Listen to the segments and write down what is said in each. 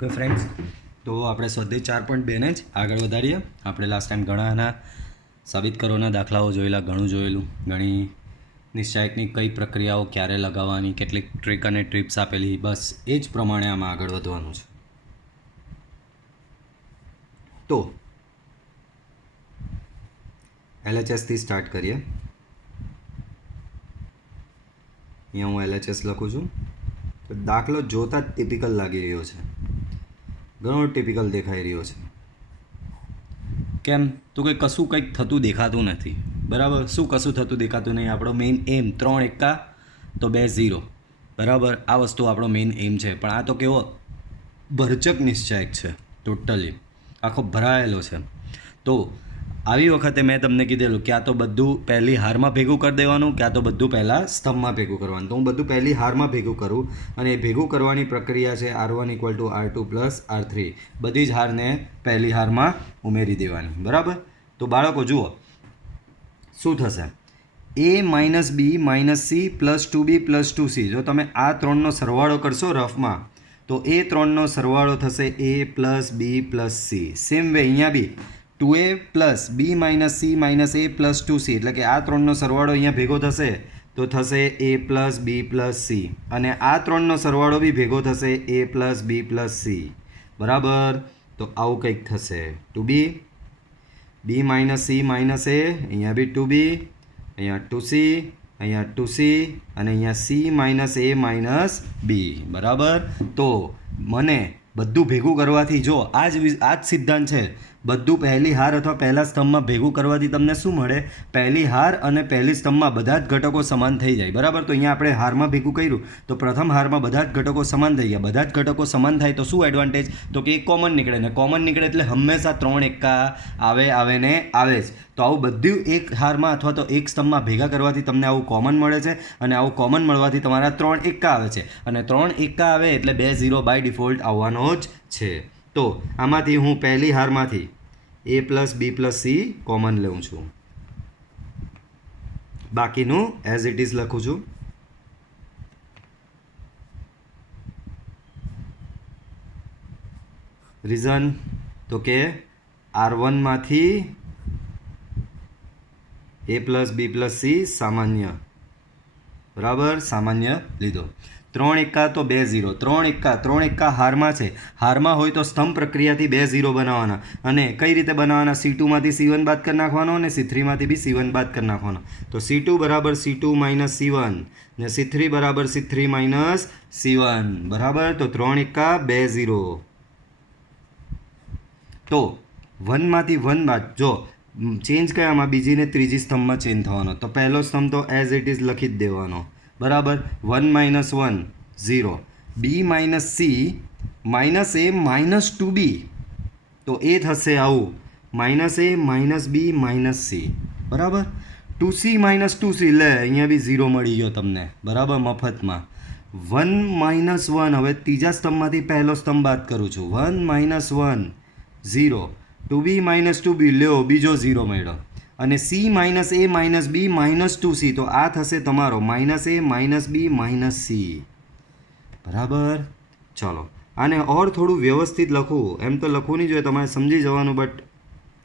Okay friends, તો આપણે સ્વાધ્યાય 4.2 ને જ આગળ વધારીએ. આપણે લાસ્ટ ટાઈમ ઘણાના સાબિત કરોના દાખલાઓ જોયેલા, ઘણું જોયેલું, ઘણી નિશ્ચાયકની કઈ પ્રક્રિયાઓ ક્યારે લગાવવાની, કેટલીક ટ્રીક અને ટ્રીપ્સ આપેલી, બસ એ જ પ્રમાણે આમાં આગળ વધવાનું છે. તો LHSથી સ્ટાર્ટ કરીએ. અહીંયા હું LHS લખું છું. તો દાખલો જોતા જ ટિપિકલ લાગી રહ્યો છે, ઘણો ટિપિકલ દેખાઈ રહ્યો છે. કેમ તો કંઈ કંઈક થતું દેખાતું નથી. બરાબર, શું કશું થતું દેખાતું નહીં? આપણો મેઇન એમ 3 એકા તો 2 0. બરાબર, આ વસ્તુ આપણો મેઇન એમ છે. પણ આ તો કેવો ભરચક નિશ્ચાયક છે, ટોટલી આખો ભરાયેલો છે. તો આવી વખતે મેં તમને કીધેલું ક્યાં તો બધું પહેલી હારમાં ભેગું કરી દેવાનું, ક્યાં તો બધું પહેલાં સ્તંભમાં ભેગું કરવાનું. તો હું બધું પહેલી હારમાં ભેગું કરું, અને એ ભેગું કરવાની પ્રક્રિયા છે R1 = R2 + R3. બધી જ હારને પહેલી હારમાં ઉમેરી દેવાની. બરાબર, તો બાળકો જુઓ શું થશે. A - B - C + 2B + 2C. જો તમે આ ત્રણનો સરવાળો કરશો રફમાં, તો એ ત્રણનો સરવાળો થશે A + B + C. Same way અહીંયા બી 2A + B - C - A + 2C, એટલે કે આ ત્રણનો સરવાળો અહીંયા ભેગો થશે તો થશે A + B + C, અને આ ત્રણનો સરવાળો બી ભેગો થશે A + B + C. બરાબર, તો આવું કંઈક થશે. 2B, B - C - A, અહીંયા બી 2B, અહીંયા 2C, અહીંયા 2C, અને અહીંયા C - A - B. બરાબર, તો મને બધું ભેગું કરવાથી, જો આ જ સિદ્ધાંત છે, બધું પહેલી હાર અથવા પહેલા સ્તંભમાં ભેગું કરવાથી તમને શું મળે? પહેલી હાર અને પહેલી સ્તંભમાં બધા જ ઘટકો સમાન થઈ જાય. બરાબર, તો અહીંયા આપણે હારમાં ભેગું કર્યું તો પ્રથમ હારમાં બધા જ ઘટકો સમાન થઈ ગયા. બધા જ ઘટકો સમાન થાય તો શું એડવાન્ટેજ? તો કે એક કોમન નીકળે, ને કોમન નીકળે એટલે હંમેશા 3 એકા આવે ને આવે જ. તો આવું બધું એક હારમાં અથવા તો એક સ્તંભમાં ભેગા કરવાથી તમને આવું કોમન મળે છે, અને આવું કોમન મળવાથી તમારા 3 એકા આવે છે, અને 3 એકા આવે એટલે 2 0 બાય ડિફોલ્ટ આવવાનો જ છે. તો આમાંથી હું પહેલી હારમાંથી A + B + C કોમન લઉં છું, બાકીનું એઝ ઇટ ઇઝ લખું છું. રીઝન તો કે R1 માંથી A + B + C સામાન્ય. બરાબર, સામાન્ય લીધો. 3 એકા તો 2 0. 3 એકા હારમાં છે. હારમાં હોય તો સ્તંભ પ્રક્રિયાથી 2 0 બનાવવાના. અને કઈ રીતે બનાવવાના? C2 માંથી C1 બાદ કરી નાખવાનો, અને C3 માંથી બી C1 બાદ કરી નાખવાનો. તો C2 = C2 - C1, ને C3 = C3 - C1. બરાબર, તો 3 એકા 2 0. તો 1 માંથી 1 બાદ, જો ચેન્જ કયામાં? બીજી ને ત્રીજી સ્તંભમાં ચેન્જ થવાનો. તો પહેલો સ્તંભ તો એઝ ઇટ ઇઝ લખી જ દેવાનો. બરાબર, 1 - 1 0. B - C - A - 2B, તો એ થશે આવું -A - B - C. બરાબર, 2C - 2C, લે અહીંયા બી 0 મળી ગયો તમને. બરાબર, મફતમાં. 1 - 1, હવે ત્રીજા સ્તંભમાંથી પહેલો સ્તંભ બાદ કરું છું. 1 - 1 0. 2B - 2B, લ્યો બીજો 0 મળ્યો. અને C - A - B - 2C, તો આ થશે તમારો -A - B - C. બરાબર, ચલો આને ઓર થોડું વ્યવસ્થિત લખવું. એમ તો લખવું નહીં જોઈએ, તમારે સમજી જવાનું, બટ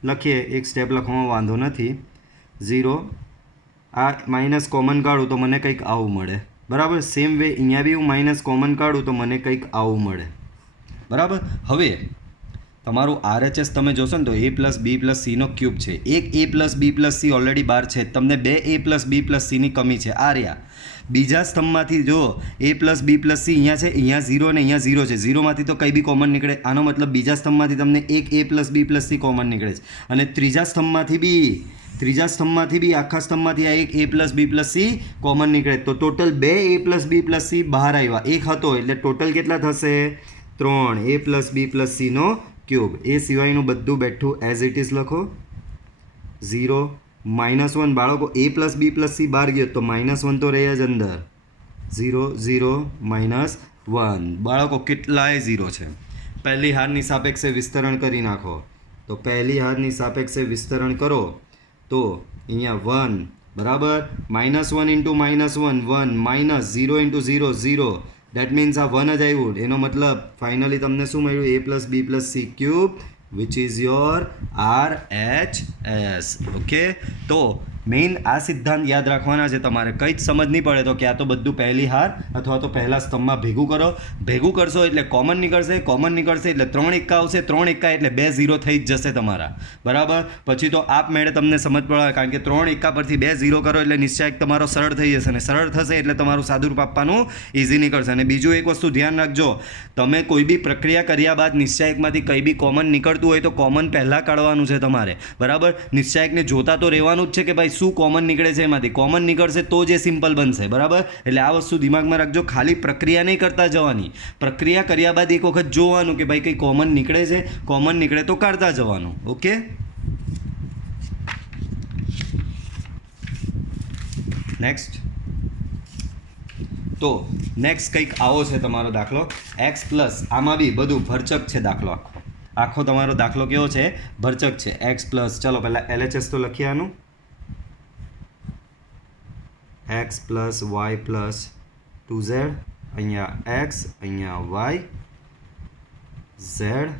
લખીએ. એક સ્ટેપ લખવામાં વાંધો નથી. 0, આ માઇનસ કોમન કાઢું તો મને કંઈક આવું મળે. બરાબર, સેમ વે અહીંયા બી હું માઇનસ કોમન કાઢું તો મને કંઈક આવું મળે. બરાબર, હવે તમારું RHS તમે જોશો ને તો A + B + C no cube છે. એક A + B + C ઓલરેડી બહાર છે, તમને 2 A + B + C ની કમી છે. આ રહ્યા બીજા સ્તંભમાંથી, જો A + B + C અહીંયા છે, અહીંયા 0 ને અહીંયા 0 છે. 0માંથી તો કંઈ બી કોમન નીકળે. આનો મતલબ બીજા સ્તંભમાંથી તમને એક A + B + C કોમન નીકળે છે, અને ત્રીજા સ્તંભમાંથી બી આખા સ્તંભમાંથી આ એક A + B + C કોમન નીકળે. તો ટોટલ 2 A + B + C બહાર આવ્યા. એક હતો એટલે ટોટલ કેટલા થશે? 3 A + B + C no cube. એ સિવાયનું બધું બેઠું એઝ ઇટ ઇઝ લખો. 0 -1, બાળકો A + B + C બહાર ગયો તો -1 તો રહે જ અંદર. 0 0 -1, બાળકો કેટલાય 0 છે. પહેલી હારની સાપેક્ષે વિસ્તરણ કરી નાખો. તો પહેલી હારની સાપેક્ષે વિસ્તરણ કરો તો અહીંયા 1, બરાબર, -1 × -1 1, -0 × 0 0, દેટ મીન્સ આ 1 જ આવ્યું. એનો મતલબ ફાઇનલી તમને શું મળ્યું? a plus B plus C cube which is your RHS. Okay, તો મેઇન આ સિદ્ધાંત યાદ રાખવાના છે તમારે. કંઈ જ સમજ નહીં પડે તો ક્યાં તો બધું પહેલી હાર અથવા તો પહેલા સ્તંભમાં ભેગું કરો. ભેગું કરશો એટલે કોમન નીકળશે, કોમન નીકળશે એટલે 3 એકા આવશે, 3 એકા એટલે 2 0 થઈ જ જશે તમારા. બરાબર, પછી તો આપમેળે તમને સમજ પડે, કારણ કે 3 એકા પરથી 2 0 કરો એટલે નિશ્ચયક તમારો સરળ થઈ જશે, અને સરળ થશે એટલે તમારું સાદુરૂપ આપવાનું ઇઝી નીકળશે. અને બીજું એક વસ્તુ ધ્યાન રાખજો, તમે કોઈ બી પ્રક્રિયા કર્યા બાદ નિશ્ચયકમાંથી કંઈ બી કોમન નીકળતું હોય તો કોમન પહેલાં કાઢવાનું છે તમારે. બરાબર, નિશ્ચયકને જોતા તો રહેવાનું જ છે કે ભાઈ શું કોમન નીકળે છે, એમાંથી કોમન નીકળશે તો જ એ સિમ્પલ બનશે. બરાબર, એટલે આ વસ્તુ દિમાગમાં રાખજો. ખાલી પ્રક્રિયા નહીં કરતા જવાની, પ્રક્રિયા કર્યા બાદ એક વખત જોવાનું કે ભાઈ કંઈ કોમન નીકળે છે, કોમન નીકળે તો કાઢતા જવાનું. Okay, next. તો નેક્સ્ટ કંઈક આવો છે તમારો દાખલો એક્સ પ્લસ, આમાં બી બધું ભરચક છે દાખલો. આખો તમારો દાખલો કેવો છે? ભરચક છે. એક્સ પ્લસ, ચલો પહેલાં LHS તો લખીએ આનું. X plus Y plus 2z, અહીંયા એક્સ, અહીંયા વાય, ઝેડ,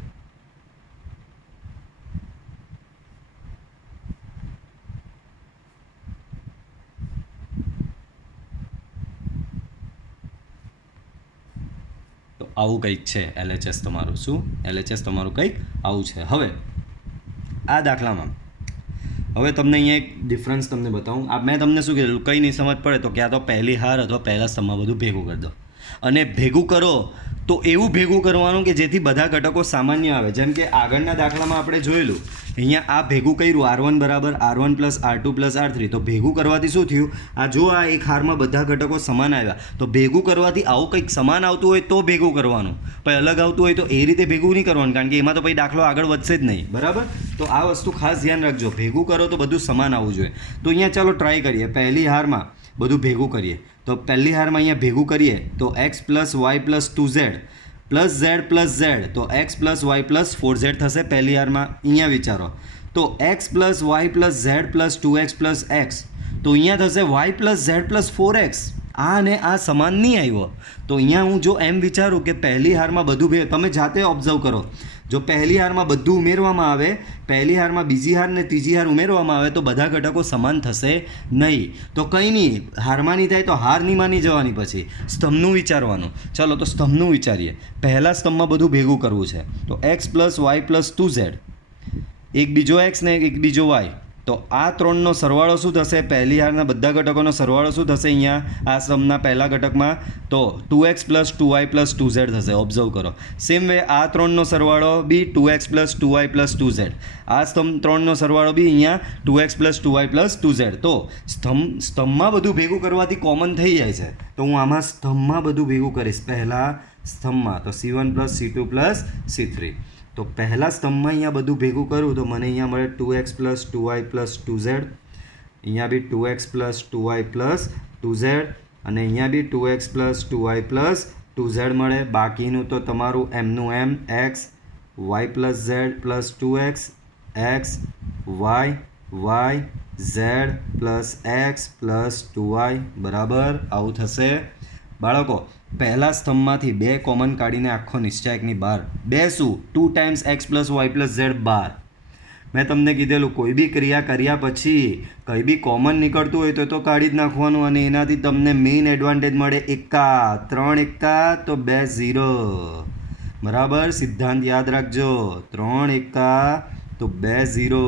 તો આવું કંઈક છે LHS તમારું. શું LHS તમારું કંઈક આવું છે. હવે આ દાખલામાં હવે તમને અહીંયા એક ડિફરન્સ તમને બતાવું. મેં તમને શું કીધું, કંઈ નહીં સમજ પડે તો ક્યાં તો પહેલી હાર અથવા પહેલા સ્તંભમાં બધું ભેગું કરી દો. અને ભેગું કરો તો એવું ભેગું કરવાનું કે જેથી બધા ઘટકો સામાન્ય આવે. જેમ કે આગળના દાખલામાં આપણે જોયેલું, અહીંયા આ ભેગું કર્યું R1 બરાબર R1 plus R2 plus R3. તો ભેગું કરવાથી શું થયું? આ જો આ એક હારમાં બધા ઘટકો સમાન આવ્યા, તો ભેગું કરવાથી આવું કંઈક સમાન આવતું હોય તો ભેગું કરવાનું, પછી અલગ આવતું હોય તો એ રીતે ભેગું નહીં કરવાનું, કારણ કે એમાં તો પછી દાખલો આગળ વધશે જ નહીં. બરાબર, તો આ વસ્તુ ખાસ ધ્યાન રાખજો. ભેગું કરો તો બધું સમાન આવવું જોઈએ. તો અહીંયા ચાલો ટ્રાય કરીએ. પહેલી હારમાં બધું ભેગું કરીએ. તો પહેલી હારમાં અહીંયા ભેગું કરીએ તો x plus Y plus 2z plus Z plus z, તો x plus Y plus 4z થશે પહેલી હારમાં. અહીંયા વિચારો તો x plus Y plus Z plus 2x plus x, તો અહીંયા થશે Y plus Z plus 4x. આ અને આ સમાન નહીં આવ્યો. તો અહીંયા હું જો એમ વિચારું કે પહેલી હારમાં બધું તમે જાતે ઓબ્ઝર્વ કરો, જો પહેલી હારમાં બધું ઉમેરવામાં આવે, પહેલી હારમાં બીજી હાર ને ત્રીજી હાર ઉમેરવામાં આવે તો બધા ઘટકો સમાન થશે નહીં. તો કંઈ નહીં, હારમાં નહીં થાય તો હાર નહીં માની જવાની, પછી સ્તંભનું વિચારવાનું. ચલો તો સ્તંભનું વિચારીએ. પહેલા સ્તંભમાં બધું ભેગું કરવું છે. તો x plus Y plus 2z, એક બીજો એક્સ ને એક બીજો વાય, તો આ ત્રણનો સરવાળો શું થશે? પહેલી હારના બધા ઘટકોનો સરવાળો શું થશે? અહીંયા આ સ્તંભના પહેલા ઘટકમાં તો 2x plus 2y plus 2z થશે. ઓબ્ઝર્વ કરો. સેમ વે આ ત્રણનો સરવાળો બી 2x plus 2y plus 2z, આ ત્રણનો સરવાળો બી અહીંયા 2x plus 2y plus 2z. તો સ્તંભમાં બધું ભેગું કરવાથી કોમન થઈ જાય છે. તો હું આમાં સ્તંભમાં બધું ભેગું કરીશ. પહેલા સ્તંભમાં તો C1 plus C2 plus C3. તો પહેલા સ્તંભમાં અહીંયા બધું ભેગું કરું તો મને અહીંયા મળે 2x plus 2y plus 2z, અહીંયા બી 2x plus 2y plus 2z, અને અહીંયા બી 2x plus 2y plus 2z મળે. બાકીનું તો તમારું એમનું એમ x y plus z plus 2x, x y y z plus x plus 2y બરાબર આવું થશે. બાળકો પહેલા સ્તંભમાંથી 2 કોમન કાઢીને આખો નિશ્ચયકની બહાર. 2 શું? 2 times X plus Y plus Z બહાર. મેં તમને કીધેલું કોઈ બી ક્રિયા કર્યા પછી કંઈ બી કોમન નીકળતું હોય તો કાઢી જ નાખવાનું, અને એનાથી તમને મેઇન એડવાન્ટેજ મળે એકા. 3 એકા તો 2 0. બરાબર, સિદ્ધાંત યાદ રાખજો. 3 એકા તો 2 0.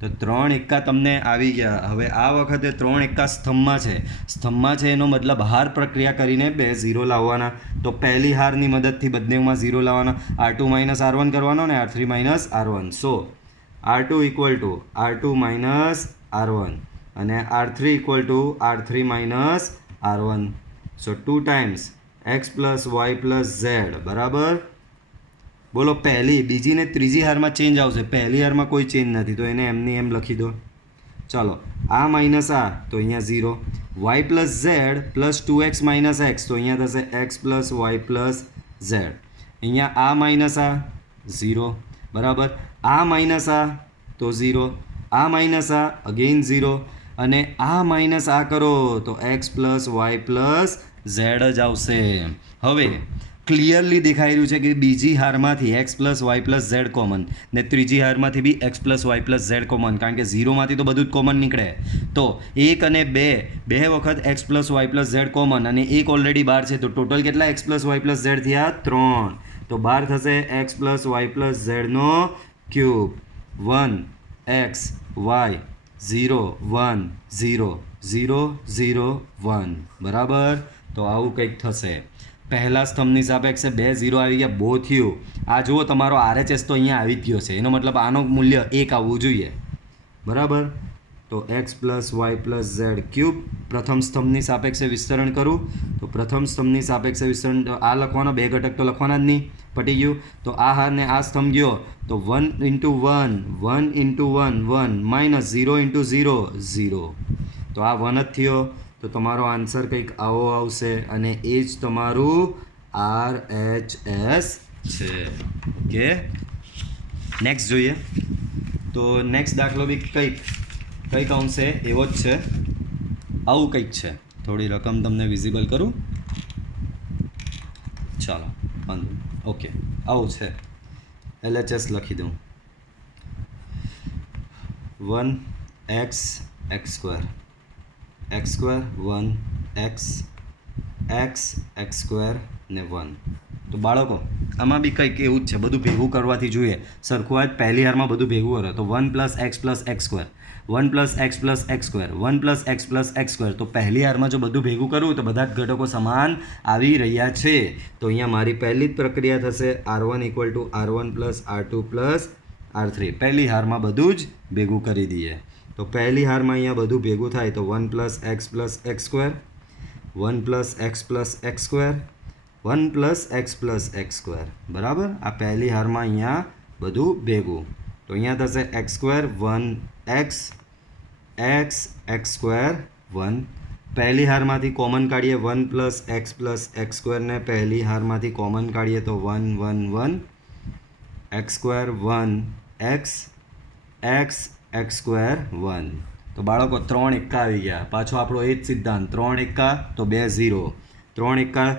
તો 3 એકા તમને આવી ગયા. હવે આ વખતે 3 એકા સ્તંભમાં છે. સ્તંભમાં છે એનો મતલબ હાર પ્રક્રિયા કરીને 2 0 લાવવાના. તો પહેલી હારની મદદથી બંનેમાં 0 લાવવાના. R2 માઇનસ R1 કરવાનો ને R3 minus R1. So R2 equal to R2 minus R1 અને R3 equal to R3 minus R1. So 2 times x plus Y plus Z બરાબર. બોલો પહેલી, બીજી ને ત્રીજી હારમાં ચેન્જ આવશે, પહેલી હારમાં કોઈ ચેન્જ નથી તો એને એમની એમ લખી દો. ચાલો આ માઇનસ આ તો અહીંયા 0, Y plus Z plus 2x minus X, તો અહીંયા થશે x plus Y plus Z. અહીંયા આ માઇનસ આ 0 બરાબર, આ માઇનસ આ તો 0, આ માઇનસ આ અગેન 0, અને આ માઇનસ આ કરો તો x plus Y plus z જ આવશે. હવે ક્લિયરલી દેખાઈ રહ્યું છે કે બીજી હારમાંથી x plus Y plus z common ને ત્રીજી હારમાંથી બી x plus Y plus z common, કારણ કે ઝીરોમાંથી તો બધું જ કોમન નીકળે. તો 1 અને 2 વખત x plus Y plus z common અને 1 ઓલરેડી 12 છે, તો ટોટલ કેટલા x plus Y plus z થયા? 3. તો 12 થશે એક્સ પ્લસ વાય પ્લસ ઝેડનો ક્યુબ. 1 એક્સ વાય 0 1 0 0 0 1 બરાબર. તો આવું કંઈક થશે. પહેલા સ્તંભની સાપેક્ષે 2 0 આવી ગયા, બહુ થયું. આ જુઓ તમારો RHS તો અહીંયા આવી જ ગયો છે, એનો મતલબ આનો મૂલ્ય 1 આવવું જોઈએ બરાબર. તો x plus Y plus Z cube પ્રથમ સ્તંભની સાપેક્ષે વિસ્તરણ કરું તો પ્રથમ સ્તંભની સાપેક્ષે વિસ્તરણ આ લખવાનો, 2 ઘટક તો લખવાના જ નહીં, પટી ગયું. તો આ હારને આ સ્તંભ ગયો તો 1 into 1 1 into 1 1 માઇનસ 0 into 0 0. તો આ 1 જ થયો. તો તમારો આન્સર કંઈક આવો આવશે અને એ જ તમારું RHS છે. ઓકે, નેક્સ્ટ જોઈએ. તો નેક્સ્ટ દાખલો બી કંઈક અંશે એવો જ છે, આવું કંઈક છે. થોડી રકમ તમને વિઝિબલ કરું, ચાલો વાંધો. ઓકે, આવું છે. LHS લખી દઉં. 1x x square x square 1 x square ને 1. તો બાળકો આમાં બી કંઈક એવું જ છે, બધું ભેગું કરવાથી જોઈએ સરખું. આજ પહેલી હારમાં બધું ભેગું કરો તો 1 plus x square 1 plus x square 1 plus x square. તો પહેલી હારમાં જો બધું ભેગું કરવું તો બધા જ ઘટકો સમાન આવી રહ્યા છે. તો અહીંયા મારી પહેલી જ પ્રક્રિયા થશે R1 equal to R1 plus R2 plus R3. પહેલી હારમાં બધું જ ભેગું કરી દઈએ. તો પહેલી હારમાં અહીંયા બધું ભેગું થાય તો 1 plus x square 1 plus x square 1 plus x square બરાબર. આ પહેલી હારમાં અહીંયા બધું ભેગું. તો અહીંયા થશે એક્સ સ્ક્વેર 1 એક્સ સ્ક્વેર 1. પહેલી હારમાંથી કોમન કાઢીએ 1 પ્લસ એક્સ સ્ક્વેરને પહેલી હારમાંથી કોમન કાઢીએ તો 1 1 1 એક્સ સ્ક્વેર 1 એક્સ સ્ક્વેર 1. તો બાળકો 3 એકા આવી ગયા. પાછો આપણો એ જ સિદ્ધાંત, 3 એકા તો 2 0. 3 એકા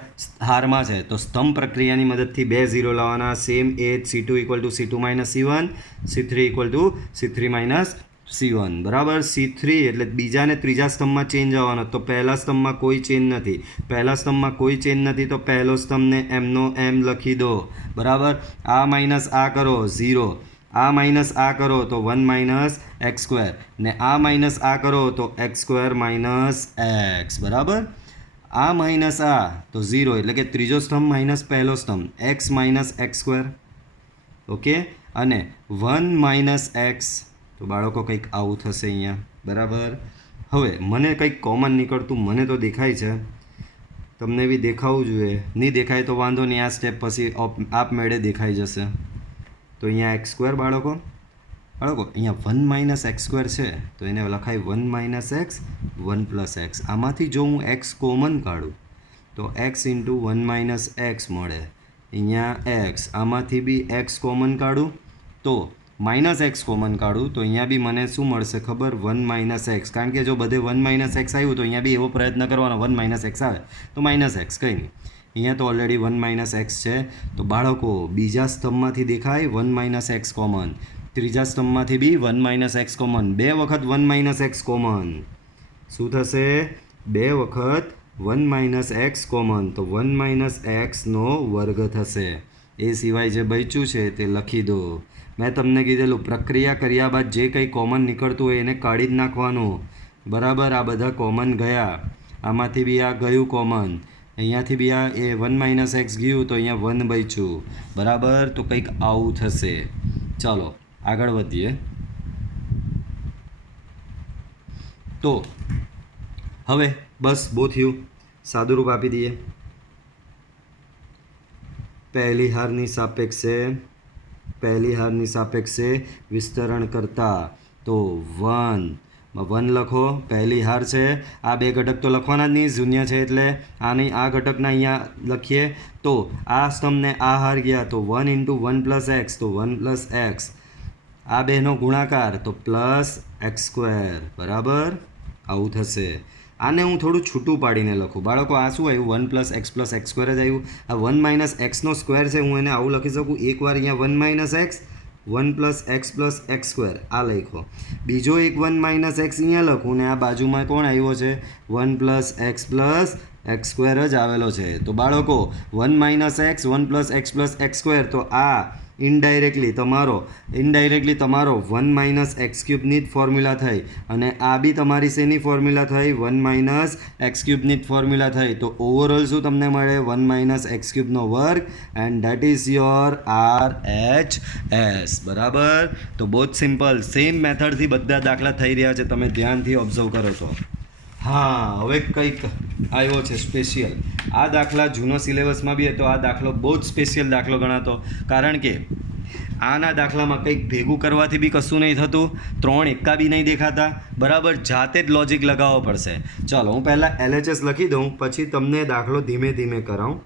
હારમાં છે તો સ્તંભ પ્રક્રિયાની મદદથી 2 0 લાવવાના. સેમ એ જ C2 equal to C2 minus C1, C3 equal to C3 minus C1 બરાબર. C3 એટલે બીજા ને ત્રીજા સ્તંભમાં ચેન્જ આવવાનો. તો પહેલા સ્તંભમાં કોઈ ચેન્જ નથી, પહેલા સ્તંભમાં કોઈ ચેન્જ નથી તો પહેલો સ્તંભને એમનો એમ લખી દો બરાબર. આ માઇનસ આ કરો 0, આ માઇનસ આ કરો તો 1 માઇનસ એક્સ સ્ક્વેર ને આ માઇનસ આ કરો તો એક્સ સ્ક્વેર માઇનસ એક્સ બરાબર. આ માઇનસ આ તો 0 એટલે કે ત્રીજો સ્તંભ માઇનસ પહેલો સ્તંભ x minus x square. Okay, અને 1 માઇનસ એક્સ. તો બાળકો કંઈક આવું થશે અહીંયા બરાબર. હવે મને કંઈક કોમન નીકળતું મને તો દેખાય છે, તમને બી દેખાવું જોઈએ. નહીં દેખાય તો વાંધો નહીં, આ સ્ટેપ પછી આપમેળે દેખાઈ જશે. તો અહીંયા એક્સ સ્ક્વેર બાળકો અહીંયા 1 માઇનસ એક્સ સ્ક્વેર છે તો એને લખાય 1 માઇનસ એક્સ 1 પ્લસ એક્સ. આમાંથી જો હું એક્સ કોમન કાઢું તો એક્સ ઇન્ટુ 1 માઇનસ એક્સ મળે. અહીંયા એક્સ, આમાંથી બી એક્સ કોમન કાઢું તો માઇનસ એક્સ કોમન કાઢું તો અહીંયા બી મને શું મળશે ખબર? 1 માઇનસ એક્સ. કારણ કે જો બધે 1 માઇનસ એક્સ આવ્યું તો અહીંયા બી એવો પ્રયત્ન કરવાનો 1 માઇનસ એક્સ આવે તો માઇનસ એક્સ, કંઈ નહીં. અહીંયા તો ઓલરેડી 1 માઇનસ એક્સ છે. તો બાળકો બીજા સ્તંભમાંથી દેખાય 1 માઇનસ એક્સ કોમન, ત્રીજા સ્તંભમાંથી બી 1 માઇનસ એક્સ કોમન. 2 વખત 1 માઇનસ એક્સ કોમન. શું થશે? 2 વખત 1 માઇનસ એક્સ કોમન તો 1 માઇનસ એક્સનો વર્ગ થશે. એ સિવાય જે બચ્યું છે તે લખી દો. મેં તમને કીધેલું પ્રક્રિયા કર્યા બાદ જે કંઈ કોમન નીકળતું હોય એને કાઢી જ નાખવાનું બરાબર. આ બધા કોમન ગયા, આમાંથી બી આ ગયું કોમન, અહીંયાથી બી આ એ 1 માઇનસ એક્સ ગયું તો અહીંયા 1 બચ્યું બરાબર. તો કંઈક આવું થશે. ચાલો આગળ વધીએ. તો હવે બસ બહુ થયું, સાદુરૂપ આપી દઈએ. પહેલી હારની સાપેક્ષે વિસ્તરણ કરતા તો 1 લખો. પહેલી હાર છે, આ 2 ઘટક તો લખવાના જ નહીં, શૂન્ય છે એટલે આની આ ઘટકના અહીંયા લખીએ. તો આ સ્તંભને આ હાર ગયા તો 1 ઇન્ટુ 1 પ્લસ એક્સ તો 1 પ્લસ એક્સ. આ બેનો ગુણાકાર તો પ્લસ એક્સ સ્ક્વેર બરાબર. આવું થશે. આને હું થોડું છૂટું પાડીને લખું. બાળકો આ શું આવ્યું? 1 + x + x² જ આવ્યું. આ 1 - x નો સ્ક્વેર છે, હું એને આવું લખી શકું. એકવાર અહીંયા 1 - x, 1 + x + x² આ લખ્યો. બીજો એક 1 - x અહીંયા લખું ને આ બાજુમાં કોણ આવ્યો છે? 1 + x + x² જ આવેલો છે. તો બાળકો 1 - x, 1 + x + x², તો આ ઇનડાયરેક્ટલી તમારો 1 - x³ ની જ ફોર્મ્યુલા થઈ. અને આ બી તમારી શેની ફોર્મ્યુલા થઈ? 1 - x³ ની જ ફોર્મ્યુલા થઈ. તો ઓવરઓલ શું તમને મળે? 1 - x³ નો વર્ગ, and that is your RHS. બરાબર? તો બહુ જ સિમ્પલ, સેમ મેથડથી બધા દાખલા થઈ રહ્યા છે, તમે ધ્યાનથી ઓબ્ઝર્વ કરો તો. હા, હવે કંઈક આવ્યો છે સ્પેશિયલ. આ દાખલા જૂનો સિલેબસમાં બી હતો. આ દાખલો બહુ જ સ્પેશિયલ દાખલો ગણાતો, કારણ કે આના દાખલામાં કંઈક ભેગું કરવાથી બી કશું નહીં થતું, 3 એકા બી નહીં દેખાતા. બરાબર? જાતે જ લોજિક લગાવવો પડશે. ચાલો હું પહેલાં LHS લખી દઉં, પછી તમને દાખલો ધીમે ધીમે કરાવું.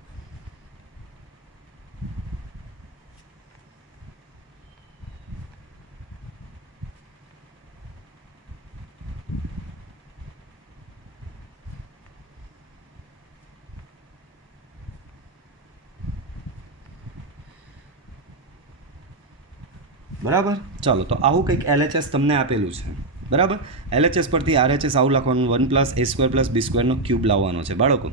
બરાબર? ચાલો, તો આવું કંઈક LHS તમને આપેલું છે. બરાબર? LHS પરથી RHS આવું લખવાનું, 1 + a² + b² નો ક્યુબ લાવવાનો છે બાળકો.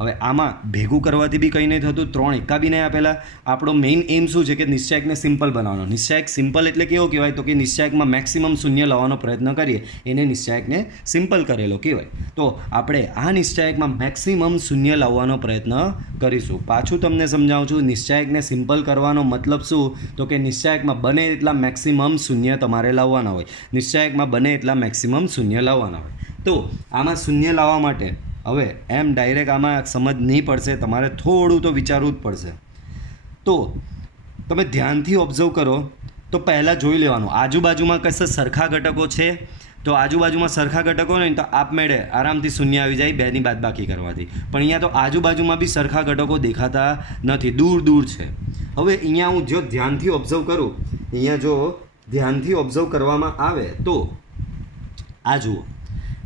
હવે આમાં ભેગું કરવાથી બી કંઈ નહીં થતું, 3 એકા બી નહીં આપેલા. આપણો મેઇન એમ શું છે કે નિશ્ચાયકને સિમ્પલ બનાવવાનો. નિશ્ચાયક સિમ્પલ એટલે કેવો કહેવાય? તો કે નિશ્ચાયકમાં મેક્સિમમ શૂન્ય લાવવાનો પ્રયત્ન કરીએ, એને નિશ્ચાયકને સિમ્પલ કરેલો કહેવાય. તો આપણે આ નિશ્ચાયકમાં મેક્સિમમ શૂન્ય લાવવાનો પ્રયત્ન કરીશું. પાછું તમને સમજાવું છું, નિશ્ચાયકને સિમ્પલ કરવાનો મતલબ શું? તો કે નિશ્ચાયકમાં બને એટલા મેક્સિમમ શૂન્ય તમારે લાવવાના હોય. નિશ્ચાયકમાં બને એટલા મેક્સિમમ શૂન્ય લાવવાના હોય. તો આમાં શૂન્ય લાવવા માટે હવે એમ ડાયરેક્ટ આમાં સમજ નહીં પડશે, તમારે થોડું તો વિચારવું જ પડશે. તો તમે ધ્યાનથી ઓબ્ઝર્વ કરો તો પહેલાં જોઈ લેવાનું આજુબાજુમાં કશે સરખા ઘટકો છે. તો આજુબાજુમાં સરખા ઘટકો નહીં તો આપમેળે આરામથી શૂન્ય આવી જાય 2ની બાદબાકી કરવાથી. પણ અહીંયા તો આજુબાજુમાં બી સરખા ઘટકો દેખાતા નથી, દૂર દૂર છે. હવે અહીંયા હું જો ધ્યાનથી ઓબ્ઝર્વ કરું, અહીંયા જો ધ્યાનથી ઓબ્ઝર્વ કરવામાં આવે તો આ જુઓ,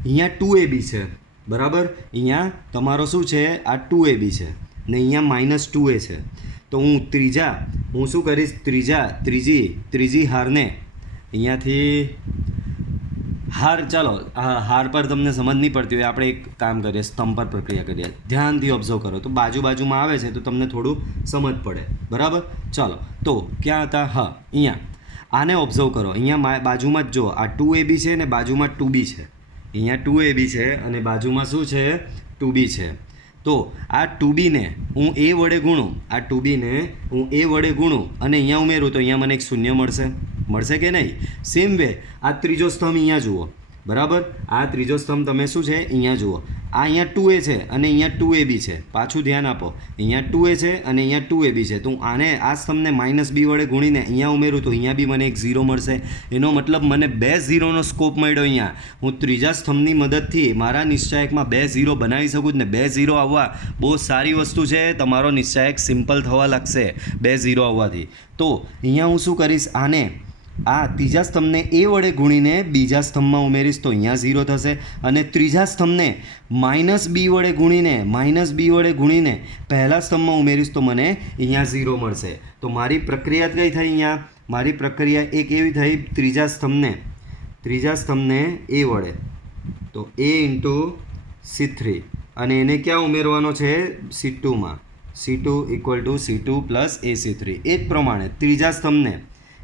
અહીંયા 2AB છે. બરાબર? અહીંયા તમારો શું છે? આ 2AB છે ને અહીંયા -2A છે. તો હું શું કરીશ? ત્રીજી હારને અહીંયાથી ચાલો હાર પર તમને સમજ નહીં પડતી હોય, આપણે એક કામ કરીએ, સ્તંભ પર પ્રક્રિયા કરીએ. ધ્યાનથી ઓબ્ઝર્વ કરો તો બાજુમાં આવે છે તો તમને થોડું સમજ પડે. બરાબર? ચાલો, તો ક્યાં હતા? હા, અહીંયા આને ઓબ્ઝર્વ કરો. અહીંયા બાજુમાં જ જો આ 2AB છે ને બાજુમાં 2B છે. અહીંયા 2AB છે અને બાજુમાં શું છે? 2B છે. તો આ 2Bને હું A વડે ગુણું, અને અહીંયા ઉમેરું તો અહીંયા મને એક શૂન્ય મળશે કે નહીં? સેમ વે આ ત્રીજો સ્તંભ અહીંયા જુઓ. બરાબર? આ ત્રીજો સ્તંભ તમે શું છે? અહીંયા જુઓ. આ અહીંયા 2A છે અને અહીંયા 2AB છે. પાછું ધ્યાન આપો, અહીંયા 2A છે અને અહીંયા 2AB છે. તો હું આ સ્તંભને -B વડે ગુણીને અહીંયા ઉમેરું તો અહીંયા બી મને એક 0 મળશે. એનો મતલબ મને 2 0નો સ્કોપ મળ્યો. અહીંયા હું ત્રીજા સ્તંભની મદદથી મારા નિશ્ચાયકમાં 2 0 બનાવી શકું ને 2 0 આવવા બહુ સારી વસ્તુ છે. તમારો નિશ્ચાયક સિમ્પલ થવા લાગશે 2 0 આવવાથી. તો અહીંયા હું શું કરીશ? આ ત્રીજા સ્તંભને A વડે ગુણીને બીજા સ્તંભમાં ઉમેરીશ તો અહીંયા 0 થશે. અને ત્રીજા સ્તંભને -B વડે ગુણીને પહેલા સ્તંભમાં ઉમેરીશ તો મને અહીંયા 0 મળશે. તો મારી પ્રક્રિયા કઈ થઈ? અહીંયા મારી પ્રક્રિયા એક એવી થઈ, ત્રીજા સ્તંભને A વડે તો A × C3 અને એને ક્યાં ઉમેરવાનો છે? C2માં. C2 = C2 + AC3. એ જ પ્રમાણે ત્રીજા સ્તંભને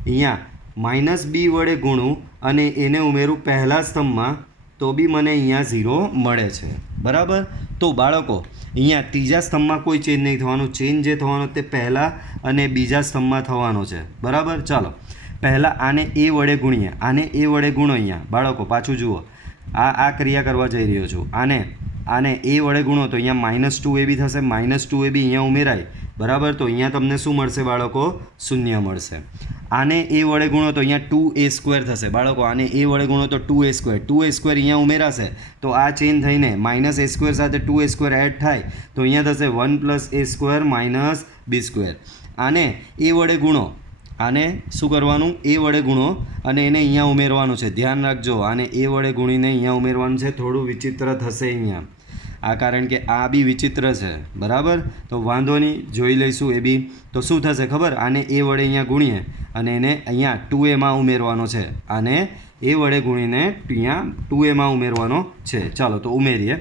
અહીંયા -B વડે ગુણું અને એને ઉમેરું પહેલા સ્તંભમાં તો બી મને અહીંયા 0 મળે છે. બરાબર? તો બાળકો અહીંયા ત્રીજા સ્તંભમાં કોઈ ચેન્જ નહીં થવાનું. ચેન્જ જે થવાનો તે પહેલાં અને બીજા સ્તંભમાં થવાનો છે. બરાબર? ચાલો, પહેલાં આને A વડે ગુણીએ. આને A વડે ગુણો. અહીંયા બાળકો પાછું જુઓ, આ ક્રિયા કરવા જઈ રહ્યો છું. આને A વડે ગુણો તો અહીંયા -2AB થશે. -2AB અહીંયા ઉમેરાય. બરાબર? તો અહીંયા તમને શું મળશે બાળકો? શૂન્ય મળશે. આને A વડે ગુણો તો અહીંયા 2A² થશે. બાળકો આને A વડે ગુણો તો 2A². 2A² અહીંયા ઉમેરાશે તો આ ચેન્જ થઈને -A² સાથે 2A² એડ થાય તો અહીંયા થશે 1 + A² - B². આને A વડે ગુણો, આને શું કરવાનું, એ વડે ગુણો અને એને અહીંયા ઉમેરવાનું છે. ધ્યાન રાખજો, આને એ વડે ગુણીને અહીંયા ઉમેરવાનું છે. થોડું વિચિત્ર થશે અહીંયા, આ કારણ કે આ બી વિચિત્ર છે, બરાબર. તો વાંધો નહીં, જોઈ લઈશું એ બી. તો શું થશે ખબર, આને એ વડે અહીંયા ગુણીએ અને એને અહીંયા 2a ઉમેરવાનો છે. આને એ વડે ગુણીને અહીંયા 2a ઉમેરવાનો છે. ચાલો તો ઉમેરીએ.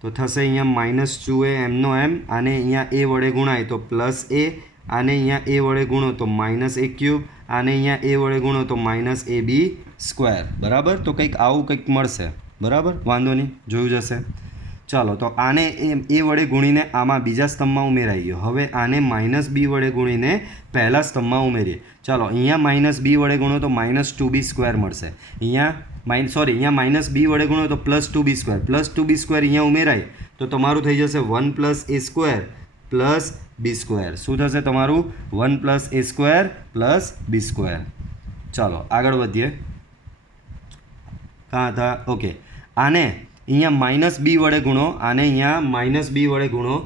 તો થશે અહીંયા -2a એમનો એમ. આને અહીંયા એ વડે ગુણાય તો +a, આને અહીંયા એ વડે ગુણો તો -a³, આને અહીંયા એ વડે ગુણો તો -ab², બરાબર. તો કંઈક આવું કંઈક મળશે, બરાબર. વાંધો નહીં, જોયું જશે. ચાલો તો આને એ વડે ગુણીને આમાં બીજા સ્તંભમાં ઉમેરાઈ ગયો. હવે આને -b વડે ગુણીને પહેલા સ્તંભમાં ઉમેરીએ. ચાલો અહીંયા -b વડે ગુણો તો -2b² મળશે. અહીંયા -b વડે ગુણો તો +2b², +2b² અહીંયા ઉમેરાય તો તમારું થઈ જશે 1 + a² + b². શું થશે તમારું? 1 + a² + b². ચાલો આગળ વધીએ. કાં હતા? ઓકે. આને અહીંયા -b વડે ગુણો, આને અહીંયા -b વડે ગુણો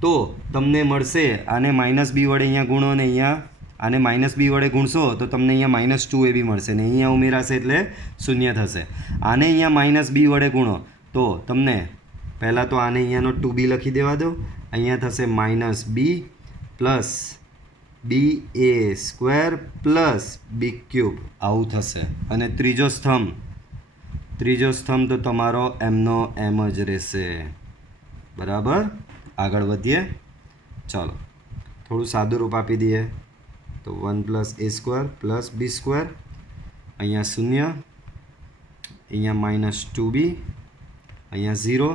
તો તમને મળશે. આને -b વડે અહીંયા ગુણો ને અહીંયા આને -b વડે ગુણશો તો તમને અહીંયા -2ab મળશે ને અહીંયા ઉમેરાશે એટલે 0 થશે. આને અહીંયા -b વડે ગુણો તો તમને પહેલાં તો આને અહીંયાનો 2b લખી દેવા દો. અહીંયા થશે -b + ba² + b³, આવું થશે. અને ત્રીજો સ્તંભ તો તમારો એમનો એમ જ રહેશે, બરાબર. આગળ વધીએ. ચાલો થોડું સાદું રૂપ આપી દઈએ તો 1 + a² + b², અહીંયા 0, અહીંયા -2b, અહીંયા 0.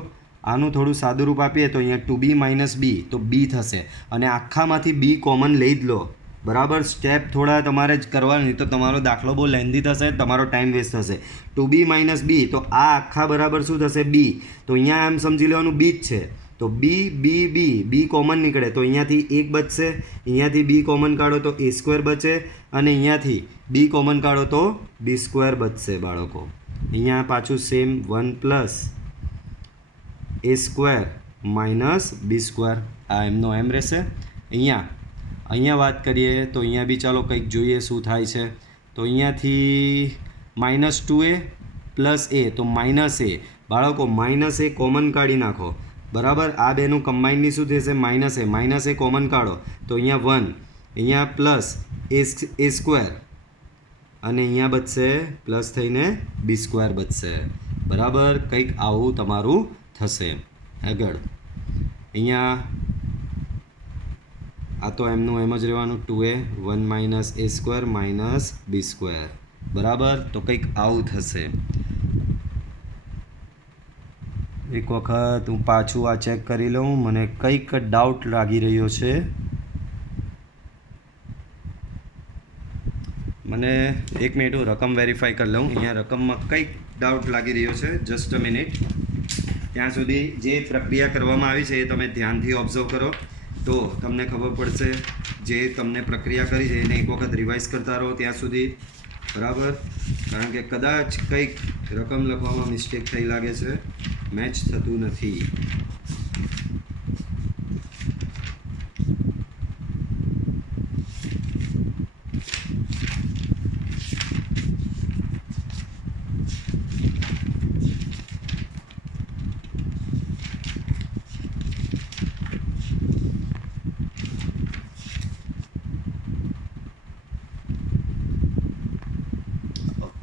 આનું થોડું સાદું રૂપ આપીએ તો અહીંયા 2b - b તો b થશે. અને આખામાંથી b કોમન લઈ જ લો, બરાબર. સ્ટેપ થોડા તમારે જ કરવાના, નહીં તો તમારો દાખલો બહુ લેન્ધી થશે, તમારો ટાઈમ વેસ્ટ થશે. 2b - b તો આ આખા બરાબર શું થશે? b. તો અહીંયા એમ સમજી લેવાનું b જ છે. તો b કોમન નીકળે તો અહીંયાથી 1 બચશે, અહીંયાથી b કોમન કાઢો તો a² બચે અને અહીંયાથી b કોમન કાઢો તો b² બચશે બાળકો. અહીંયા પાછું સેમ 1 + a² - b², આ એમનો એમ રહેશે. અહીંયા વાત કરીએ તો અહીંયા બી ચાલો કંઈક જોઈએ શું થાય છે. તો અહીંયાથી -2a + a તો -a, બાળકો -a કોમન કાઢી નાખો, બરાબર. આ બેનું કમ્બાઇનની શું થશે? -a કોમન કાઢો તો અહીંયા 1, અહીંયા +a² અને અહીંયા બચશે પ્લસ થઈને b² બચશે, બરાબર. કંઈક આવું તમારું થશે. આગળ અહીંયા આ તો એમનું એમ જ રહેવાનું 2a 1 - a² - b², બરાબર. તો કંઈક આવું થશે. એક વખત હું પાછું આ ચેક કરી લઉં, મને કંઈક ડાઉટ લાગી રહ્યો છે. મને 1 મિનિટ હું રકમ વેરીફાઈ કરી લઉં. અહીંયા રકમમાં કંઈક ડાઉટ લાગી રહ્યો છે. Just a minute. ત્યાં સુધી જે પ્રક્રિયા કરવામાં આવી છે એ તમે ધ્યાનથી ઓબ્ઝર્વ કરો તો તમને ખબર પડશે. જે તમને પ્રક્રિયા કરી છે એને એક વખત રિવાઇઝ કરતા રહો ત્યાં સુધી, બરાબર. કારણ કે કદાચ કંઈક રકમ લખવામાં મિસ્ટેક થઈ લાગે છે, મેચ થતું નથી.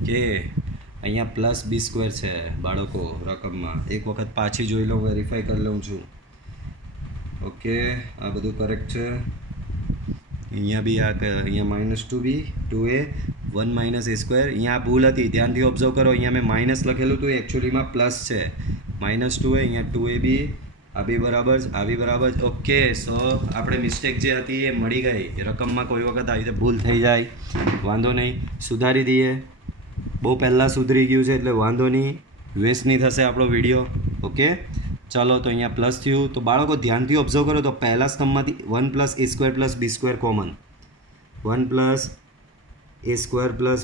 કે અહીંયા +b² છે બાળકો રકમમાં. એક વખત પાછી જોઈ લઉં, વેરીફાઈ કરી લઉં છું. ઓકે, આ બધું કરેક્ટ છે. અહીંયા બી અહીંયા -2b 2a 1 - a². અહીંયા ભૂલ હતી, ધ્યાનથી ઓબ્ઝર્વ કરો. અહીંયા મેં માઇનસ લખેલું હતું, એકચ્યુઅલીમાં પ્લસ છે. -2a, અહીંયા 2ab, આ બી બરાબર, આ બી બરાબર. ઓકે, સો આપણે મિસ્ટેક જે હતી એ મળી ગઈ. રકમમાં કોઈ વખત આવી રીતે ભૂલ થઈ જાય, વાંધો નહીં, સુધારી દઈએ. બહુ પહેલાં સુધરી ગયું છે એટલે વાંધો નહીં, વેસ્ટ નહીં થશે આપણો વિડીયો. ઓકે, ચાલો તો અહીંયા પ્લસ થયું. તો બાળકો ધ્યાનથી ઓબ્ઝર્વ કરો તો પહેલા સ્તંભમાંથી 1 + a² + b² common, 1 + a²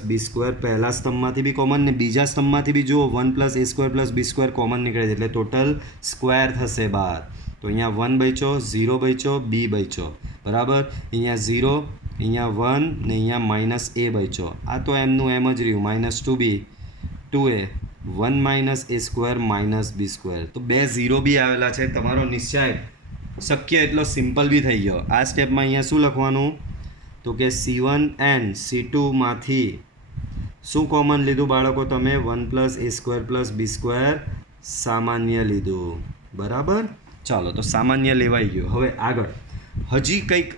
+ b² પહેલા સ્તંભમાંથી બી કોમન ને બીજા સ્તંભમાંથી બી જુઓ 1 + a² + b² કોમન નીકળે છે એટલે ટોટલ સ્ક્વેર થશે બહાર. તો અહીંયા 1 બચ્યો, 0 બચ્યો, b બચ્યો, બરાબર. અહીંયા 0 અહીંયા 1 ને અહીંયા માઇનસ એ બચ્યો. આ તો એમનું એમ જ રહ્યું, માઇનસ 2b 2a 1 માઇનસ એ સ્ક્વેર માઇનસ બી સ્ક્વેર. તો 2 0 બી આવેલા છે. તમારો નિશ્ચય શક્ય એટલો સિમ્પલ બી થઈ ગયો. આ સ્ટેપમાં અહીંયા શું લખવાનું તો કે C1 C2 માંથી શું કોમન લીધું બાળકો તમે? 1 પ્લસ એ સ્ક્વેર પ્લસ બી સ્ક્વેર સામાન્ય લીધું. બરાબર, ચાલો તો સામાન્ય લેવાઈ ગયો. હવે આગળ હજી કંઈક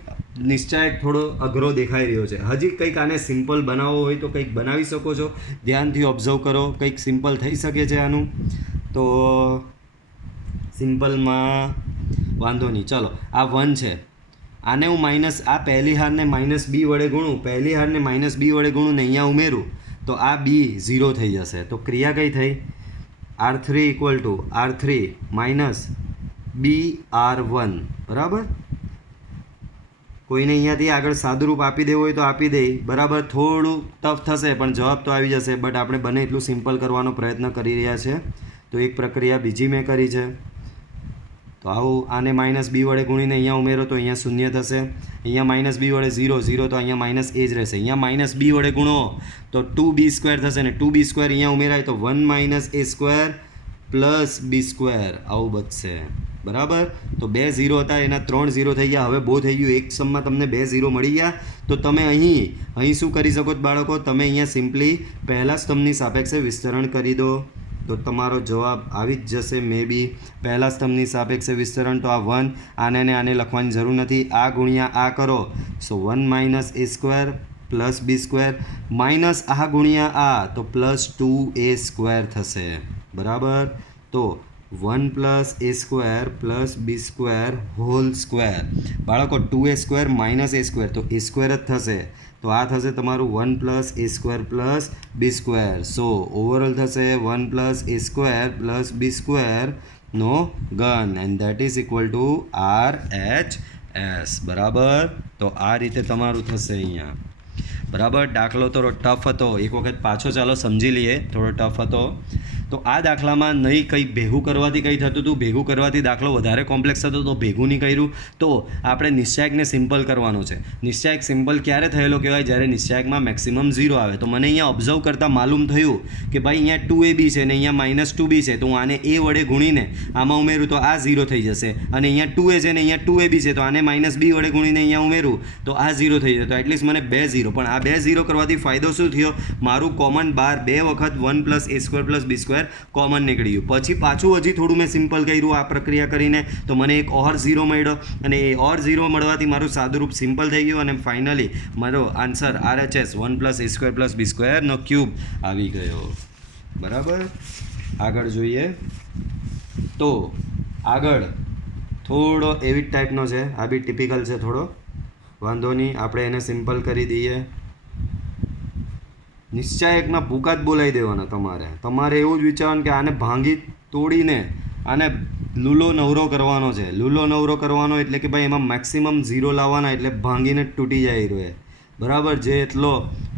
નિશ્ચય થોડો અઘરો દેખાઈ રહ્યો છે. હજી કંઈક આને સિમ્પલ બનાવવો હોય તો કંઈક બનાવી શકો છો. ધ્યાનથી ઓબ્ઝર્વ કરો, કંઈક સિમ્પલ થઈ શકે છે આનું. તો સિમ્પલમાં વાંધો નહીં. ચાલો આ 1 છે, આને હું માઇનસ, આ પહેલી હારને માઇનસ બી વડે ગુણું, પહેલી હારને માઇનસ બી વડે ગુણું ને અહીંયા ઉમેરું તો આ બી 0 થઈ જશે. તો ક્રિયા કઈ થઈ? R3 equal to R3 minus B R1. બરાબર, કોઈને અહીંયાથી આગળ સાદુરૂપ આપી દેવું હોય તો આપી દે. બરાબર, થોડું ટફ થશે પણ જવાબ તો આવી જશે. બટ આપણે બને એટલું સિમ્પલ કરવાનો પ્રયત્ન કરી રહ્યા છે. તો એક પ્રક્રિયા બીજી મેં કરી છે. તો આવું આને માઇનસ બી વડે ગુણીને અહીંયા ઉમેરો તો અહીંયા શૂન્ય થશે. અહીંયા માઇનસ બી વડે 0 0 તો અહીંયા માઇનસ એ જ રહેશે. અહીંયા માઇનસ બી વડે ગુણો તો 2b સ્ક્વેર થશે ને 2b સ્ક્વેર અહીંયા ઉમેરાય તો 1 માઇનસ એ સ્ક્વેર પ્લસ બી સ્ક્વેર આવું બચશે. બરાબર, તો 2 0 હતા એના 3 0 થઈ ગયા. હવે બહુ થઈ ગયું, એક સમમાં તમને 2 0 મળી ગયા. તો તમે અહીં શું કરી શકો બાળકો? તમે અહીંયા સિમ્પલી પહેલાં સ્તંભની સાપેક્ષે વિસ્તરણ કરી દો તો તમારો જવાબ આવી જ જશે. મે બી પહેલાં સ્તંભની સાપેક્ષે વિસ્તરણ તો આ 1, આને ને આને લખવાની જરૂર નથી. આ ગુણ્યા આ કરો સો 1 માઇનસ એ સ્ક્વેર પ્લસ બી સ્ક્વેર માઇનસ આ ગુણ્યા આ તો પ્લસ 2a સ્ક્વેર થશે. બરાબર, તો 1 પ્લસ એ સ્ક્વેર પ્લસ બી સ્ક્વેર હોલ સ્ક્વેર. બાળકો 2a સ્ક્વેર માઇનસ એ સ્ક્વેર તો એ સ્ક્વેર જ થશે. તો આ થશે તમારું 1 પ્લસ એ સ્ક્વેર પ્લસ બી સ્ક્વેર. સો ઓવરઓલ થશે 1 પ્લસ એ સ્ક્વેર પ્લસ બી સ્ક્વેર નો ઘન and that is equal to RHS. બરાબર, તો આ રીતે તમારું થશે અહીંયા. બરાબર, દાખલો થોડો ટફ હતો, એક વખત પાછો ચાલો સમજી લઈએ. થોડો ટફ હતો તો આ દાખલામાં નહીં કંઈ ભેગું કરવાથી કંઈ થતું હતું, ભેગું કરવાથી દાખલો વધારે કોમ્પ્લેક્સ થતો તો ભેગું નહીં કર્યું. તો આપણે નિશ્ચયકને સિમ્પલ કરવાનો છે. નિશ્ચયક સિમ્પલ ક્યારે થયેલો કહેવાય? જ્યારે નિશ્ચયકમાં મેક્સિમમ 0 આવે. તો મને અહીંયા ઓબ્ઝર્વ કરતાં માલુમ થયું કે ભાઈ અહીંયા 2ab છે ને અહીંયા માઇનસ 2b છે, તો હું આને a વડે ગુણીને આમાં ઉમેરું તો આ 0 થઈ જશે. અને અહીંયા 2a છે ને અહીંયા 2ab છે, તો આને માઇનસ b વડે ગુણીને અહીંયા ઉમેરું તો આ 0 થઈ જશે. તો એટલીસ્ટ મને 2 0, પણ આ 2 0 કરવાથી ફાયદો શું થયો? મારું કોમન બાર 2 વખત 1 પ્લસ એ સ્ક્વેર પ્લસ બી સ્ક્વેર કોમન નીકળી ગયું. પછી પાછું હજી થોડું મેં સિમ્પલ કર્યું આ પ્રક્રિયા કરીને તો મને એક ઓર 0 મળ્યો અને એ ઓર 0 મળવાથી મારું સાદુરૂપ સિમ્પલ થઈ ગયું અને ફાઇનલી મારો આન્સર RHS 1 પ્લસ એ સ્ક્વેર પ્લસ બી સ્ક્વેરનો ક્યુબ આવી ગયો. બરાબર, આગળ જોઈએ. તો આગળ થોડો એવી જ ટાઈપનો છે, આ બી ટિપિકલ છે થોડો, વાંધો નહીં, આપણે એને સિમ્પલ કરી દઈએ. નિશ્ચયકના ભૂકા જ બોલાવી દેવાના. તમારે એવું જ વિચારવાનું કે આને ભાંગી તોડીને આને લૂલો નવરો કરવાનો છે. લૂલો નવરો કરવાનો એટલે કે ભાઈ એમાં મેક્સિમમ 0 લાવવાના, એટલે ભાંગીને તૂટી જાય રહ્યો. બરાબર, જે એટલો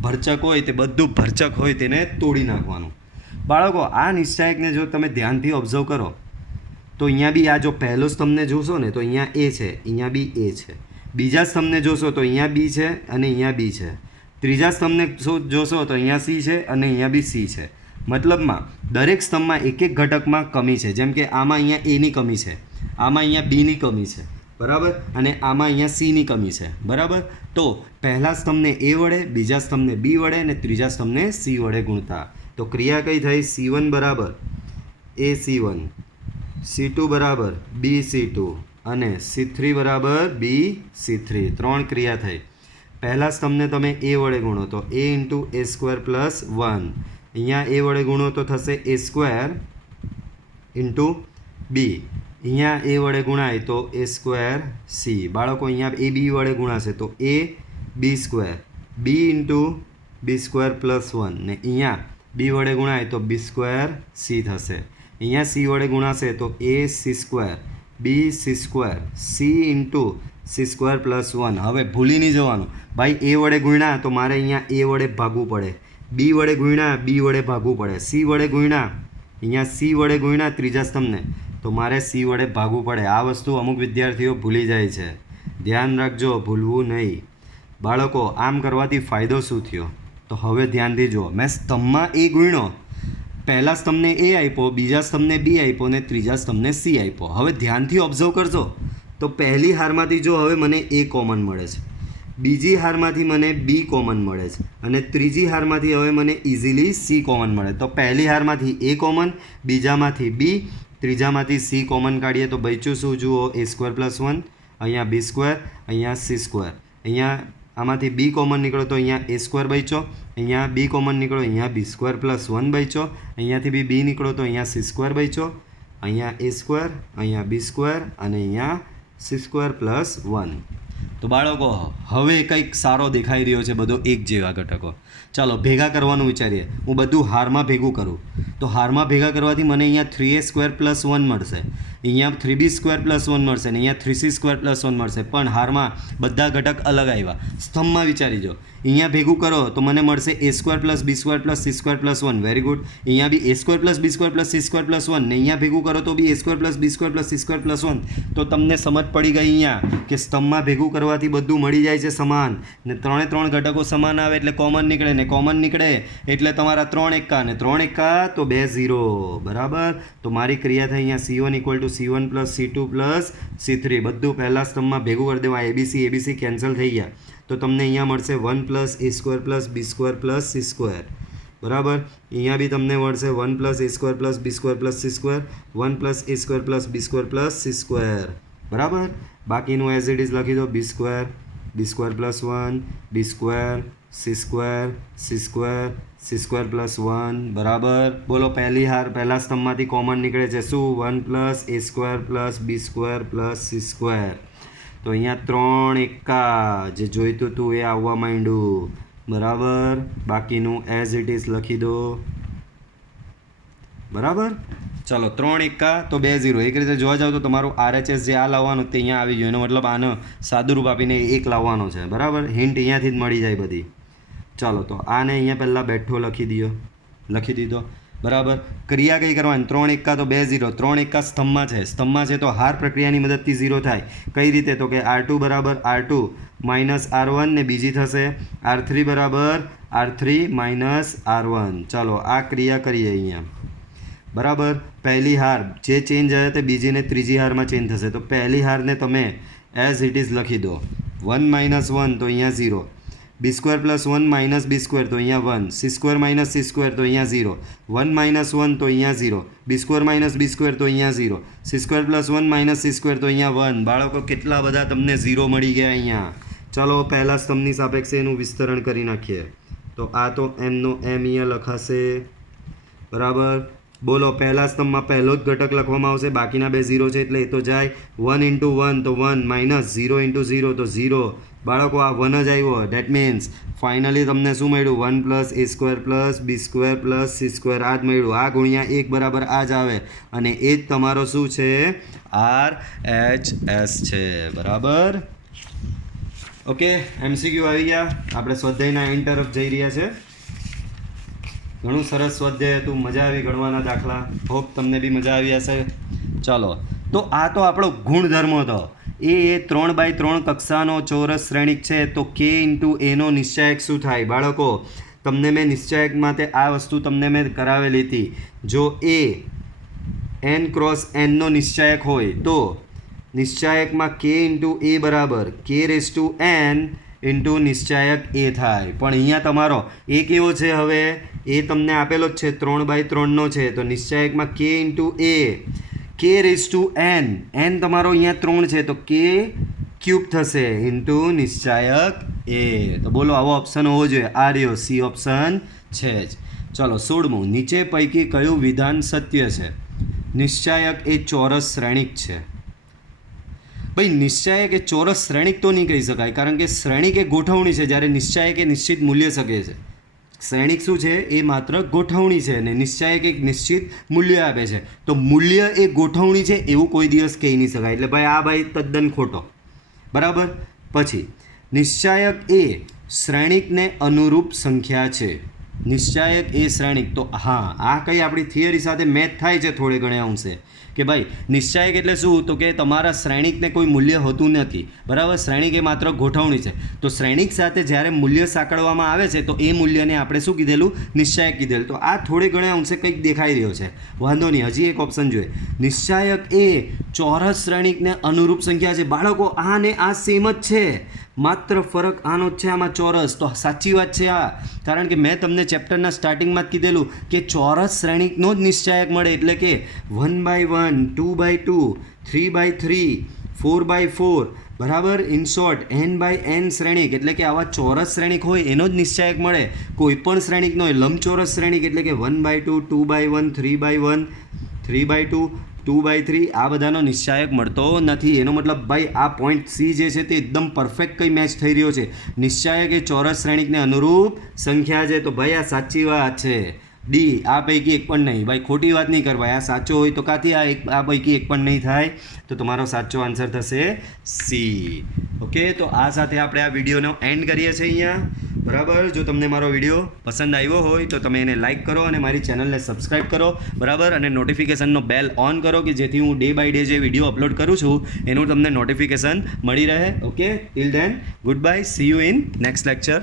ભરચક હોય તે બધું ભરચક હોય તેને તોડી નાખવાનું. બાળકો આ નિશ્ચયકને જો તમે ધ્યાનથી ઓબ્ઝર્વ કરો તો અહીંયા બી આ જો પહેલો સ્તંભને જોશો ને તો અહીંયા એ છે, અહીંયા બી એ છે. બીજા સ્તંભને જોશો તો અહીંયા બી છે અને અહીંયા બી છે. ત્રીજા સ્તંભને જોશો તો અહીંયા સી છે અને અહીંયા બી સી છે. મતલબમાં દરેક સ્તંભમાં એક એક ઘટકમાં કમી છે. જેમ કે આમાં અહીંયા એની કમી છે, આમાં અહીંયા બીની કમી છે. બરાબર, અને આમાં અહીંયા સીની કમી છે. બરાબર, તો પહેલા સ્તંભને એ વડે, બીજા સ્તંભને બી વડે અને ત્રીજા સ્તંભને સી વડે ગુણતા. તો ક્રિયા કઈ થઈ? C1 બરાબર એ C1, C2 બરાબર બી C2 અને C3 બરાબર બી C3. 3 ક્રિયા થઈ. પહેલા સ્તંભને તમે એ વડે ગુણો તો a into A square plus 1. અહીંયા એ વડે ગુણો તો થશે એ સ્ક્વેર ઇન્ટુ બી. અહીંયા એ વડે ગુણાય તો એ સ્ક્વેર સી. બાળકો અહીંયા એ બી વડે ગુણાશે તો એ બી સ્ક્વેર, બી ઇન્ટુ બી સ્ક્વેર પ્લસ 1 ને અહીંયા બી વડે ગુણાય તો બી સ્ક્વેર સી થશે. અહીંયા સી વડે ગુણાશે તો A C square, B C square, C into C square plus 1. હવે ભૂલી નહીં જવાનું ભાઈ, એ વડે ગુણ્યા તો મારે અહીંયા એ વડે ભાગવું પડે, બી વડે ગુણ્યા બી વડે ભાગવું પડે, સી વડે ગુણ્યા અહીંયા સી વડે ગુણ્યા ત્રીજા સ્તંભને તો મારે સી વડે ભાગવું પડે. આ વસ્તુ અમુક વિદ્યાર્થીઓ ભૂલી જાય છે, ધ્યાન રાખજો, ભૂલવું નહીં. બાળકો આમ કરવાથી ફાયદો શું થયો? તો હવે ધ્યાનથી જુઓ, મેં સ્તંભમાં એ ગુણ્યો, પહેલા સ્તંભને એ આપ્યો, બીજા સ્તંભને બી આપ્યો અને ત્રીજા સ્તંભને સી આપ્યો. હવે ધ્યાનથી ઓબ્ઝર્વ કરજો તો પહેલી હારમાંથી જો હવે મને એ કોમન મળે છે, બીજી હારમાંથી મને બી કોમન મળે છે અને ત્રીજી હારમાંથી હવે મને ઇઝીલી સી કોમન મળે. તો પહેલી હારમાંથી એ કોમન, બીજામાંથી બી, ત્રીજામાંથી સી કોમન કાઢીએ તો બચ્યું શું? જુઓ, a² + 1, અહીંયા b², અહીંયા c². અહીંયા આમાંથી બી કોમન નીકળો તો અહીંયા a² બચ્યો, અહીંયા બી કોમન નીકળો અહીંયા b² + 1 બચ્યો, અહીંયાથી બી નીકળો તો અહીંયા c² બચ્યો, અહીંયા a², અહીંયા b² અને અહીંયા c² + 1. તો બાળકો હવે કંઈક સારો દેખાઈ રહ્યો છે, બધો એક જેવા ઘટકો. ચાલો ભેગા કરવાનું વિચારીએ. હું બધું હારમાં ભેગું કરું તો હારમાં ભેગા કરવાથી મને અહીંયા 3a² + 1 મળશે, અહીંયા 3b² + 1 મળશે અને અહીંયા 3c² + 1 મળશે. પણ હારમાં બધા ઘટક અલગ આવ્યા. સ્તંભમાં વિચારી જો, અહીંયા ભેગું કરો તો મને મળશે a² + b² + c² + 1. Very good. અહીંયા બી a² + b² + c² + 1 ને અહીંયા ભેગું કરો તો બી a² + b² + c² + 1. તો તમને સમજ પડી ગઈ અહીંયા કે સ્તંભમાં ભેગું કરવાથી બધું મળી જાય છે સમાન ને ત્રણે ત્રણ ઘટકો સમાન આવે એટલે કોમન નીકળે ને કોમન નીકળે એટલે તમારા 3 એકા ને 3 એકા તો 2 0. બરાબર. તો મારી ક્રિયા થઈ અહીંયા c1 = c1 + c2 + c3. બધું પહેલા સ્તંભમાં ભેગું કરી દેવા. abc કેન્સલ થઈ ગયા તો તમને અહીંયા મળશે 1 + a² + b² + c². બરાબર. અહીંયા બી તમને મળશે 1 + a² + b² + c², 1 + a² + b² + c². બરાબર. બાકીનું એઝ ઇટ ઇઝ લખી દો, b² + 1, b², c², c² + 1. બરાબર. બોલો પહેલી હાર પહેલા સ્તંભમાંથી કોમન નીકળે છે શું? 1 + a² + b² + c². તો અહીંયા 3 એકા જે જોઈતું હતું એ આવવા માંડ્યું. બરાબર. બાકીનું એઝ ઇટ ઇઝ લખી દો. બરાબર. ચાલો 3 એકા તો 2 0. એક રીતે જોવા જાવ તો તમારું RHS જે આ લાવવાનું તે અહીંયા આવી ગયું. એનો મતલબ આનો સાદુરૂપ આપીને 1 લાવવાનો છે. બરાબર. હિન્ટ અહીંયાથી જ મળી જાય બધી. ચાલો તો આને અહીંયા પહેલાં બેઠો લખી દીધો. બરાબર. ક્રિયા કઈ કરવાની? 3 એકા તો 2 0. 3 એકા સ્તંભમાં છે તો હાર પ્રક્રિયાની મદદથી 0 થાય. કઈ રીતે? તો કે r2 = r2 - r1 ને બીજી થશે r3 = r3 - r1. ચાલો આ ક્રિયા કરીએ અહીંયા. બરાબર. પહેલી હાર જે ચેન્જ આવે તે બીજી ને ત્રીજી હારમાં ચેન્જ થશે. તો પહેલી હારને તમે એઝ ઇટ ઇઝ લખી દો. 1 - 1 તો અહીંયા 0, b² + 1 - b² તો અહીંયા 1, c² - c² તો અહીંયા 0, 1 - 1 તો અહીંયા 0, b² - b² તો અહીંયા 0, c² + 1 - c² તો અહીંયા 1. બાળકો કેટલા બધા તમને 0 મળી ગયા અહીંયા. ચાલો પહેલા સ્તંભની સાપેક્ષે એનું વિસ્તરણ કરી નાખીએ. તો આ તો એમનો એમ અહીંયા લખાશે. બરાબર. બોલો પહેલા સ્તંભમાં પહેલો જ ઘટક લખવામાં આવશે, બાકીના 2 0 છે એટલે એ તો જાય. 1 × 1 તો 1 - 0 × 0 તો 0. બાળકો આ 1 જ આવ્યો. ડેટ મીન્સ ફાઇનલી તમને શું મળ્યું? 1 + a² + b² + c². આ જ મળ્યું. આ ગુણ્યા 1 બરાબર આ જ આવે અને એ જ તમારો શું છે? RHS છે. બરાબર. ઓકે. MCQ આવી ગયા. આપણે સ્વાધ્યાયના એન્ડ તરફ જઈ રહ્યા છે. ઘણું સરસ સ્વાધ્યાય હતું, મજા આવી ગણવાના દાખલા. હોપ તમને બી મજા આવી હશે. ચાલો તો આ તો આપણો ગુણધર્મ હતો. એ 3x3 કક્ષાનો ચોરસ શ્રેણિક છે તો k × a નો નિશ્ચાયક શું થાય? બાળકો તમને મેં નિશ્ચાયક માટે આ વસ્તુ તમને મેં કરાવેલી હતી. જો a n × n નો નિશ્ચાયક હોય તો નિશ્ચાયકમાં k × a બરાબર k⁻n × નિશ્ચાયક a થાય. પણ અહીંયા તમારો એ કેવો છે? હવે એ તમને આપેલો જ છે, 3x3 છે તો નિશ્ચાયકમાં k × a k⁻n, n તમારો અહીંયા 3 છે તો k³ થશે × નિશ્ચાયક a. તો બોલો આવો ઓપ્શન હોવો જોઈએ. આ રહ્યો સી ઓપ્શન છે જ. ચાલો 16મું. નીચે પૈકી કયું વિધાન સત્ય છે? નિશ્ચાયક એ ચોરસ શ્રેણિક છે. ભાઈ નિશ્ચાયક એ ચોરસ શ્રેણિક તો નહીં કહી શકાય, કારણ કે શ્રેણિક એ ગોઠવણી છે, જ્યારે નિશ્ચાયક એ નિશ્ચિત મૂલ્ય શકે છે. શ્રેણિક શું છે? એ માત્ર ગોઠવણી છે અને નિશ્ચાયક એક નિશ્ચિત મૂલ્ય આપે છે. તો મૂલ્ય એ ગોઠવણી છે એવું કોઈ દિવસ કહી નહીં શકાય. એટલે ભાઈ આ ભાઈ તદ્દન ખોટો. બરાબર. પછી નિશ્ચાયક એ શ્રેણિકને અનુરૂપ સંખ્યા છે. નિશ્ચાયક એ શ્રેણિક. તો હા, આ કંઈ આપણી થિયરી સાથે મેચ થાય છે થોડે ઘણે અંશે કે ભાઈ નિશ્ચાયક એટલે શું? તો કે તમારા શ્રેણિકને કોઈ મૂલ્ય હોતું નથી, બરાબર. શ્રેણિક એ માત્ર ગોઠવણી છે. તો શ્રેણિક સાથે જ્યારે મૂલ્ય સાંકળવામાં આવે છે તો એ મૂલ્યને આપણે શું કીધેલું? નિશ્ચાયક કીધેલું. તો આ થોડે ઘણે અંશે કંઈક દેખાઈ રહ્યો છે, વાંધો નહીં. હજી એક ઓપ્શન જોઈએ. નિશ્ચાયક એ ચોરસ શ્રેણિકને અનુરૂપ સંખ્યા છે. બાળકો, આ ને આ સેમ જ છે, માત્ર ફરક આનો જ છે, આમાં ચોરસ. તો સાચી વાત છે આ, કારણ કે મેં તમને ચેપ્ટરના સ્ટાર્ટિંગમાં જ કીધેલું કે ચોરસ શ્રેણિકનો જ નિશ્ચાયક મળે, એટલે કે 1/1, 2/2, 3/3, 4/4, બરાબર. ઇન શોર્ટ n/n શ્રેણિક એટલે કે આવા ચોરસ શ્રેણિક હોય એનો જ નિશ્ચાયક મળે. કોઈ પણ શ્રેણિકનો હોય. લંબચોરસ શ્રેણિક એટલે કે 1/2, 2/1, 3/1, 3/2, 2/3, આ બધાનો નિશ્ચાયક મળતો નથી. એનો મતલબ ભાઈ આ પોઈન્ટ સી જે છે તે એકદમ પરફેક્ટ કંઈ મેચ થઈ રહ્યો છે. નિશ્ચાયક એ ચોરસ શ્રેણિકને અનુરૂપ સંખ્યા છે. તો ભાઈ આ સાચી વાત છે. ડી, આ પૈકી એક પણ નહીં. ભાઈ ખોટી વાત નહીં કરવા, આ સાચો હોય તો કાથી આ પૈકી એક પણ નહીં થાય? તો તમારો સાચો આન્સર થશે સી. ઓકે, તો આ સાથે આપણે આ વિડીયોનો એન્ડ કરીએ છીએ અહીંયા, બરાબર. જો તમને મારો વિડીયો પસંદ આવ્યો હોય તો તમે એને લાઇક કરો અને મારી ચેનલને સબસ્ક્રાઈબ કરો, બરાબર. અને નોટિફિકેશનનો બેલ ઓન કરો કે જેથી હું ડે બાય ડે જે વિડીયો અપલોડ કરું છું એનું તમને નોટિફિકેશન મળી રહે. Okay, till then good bye, C you in next lecture.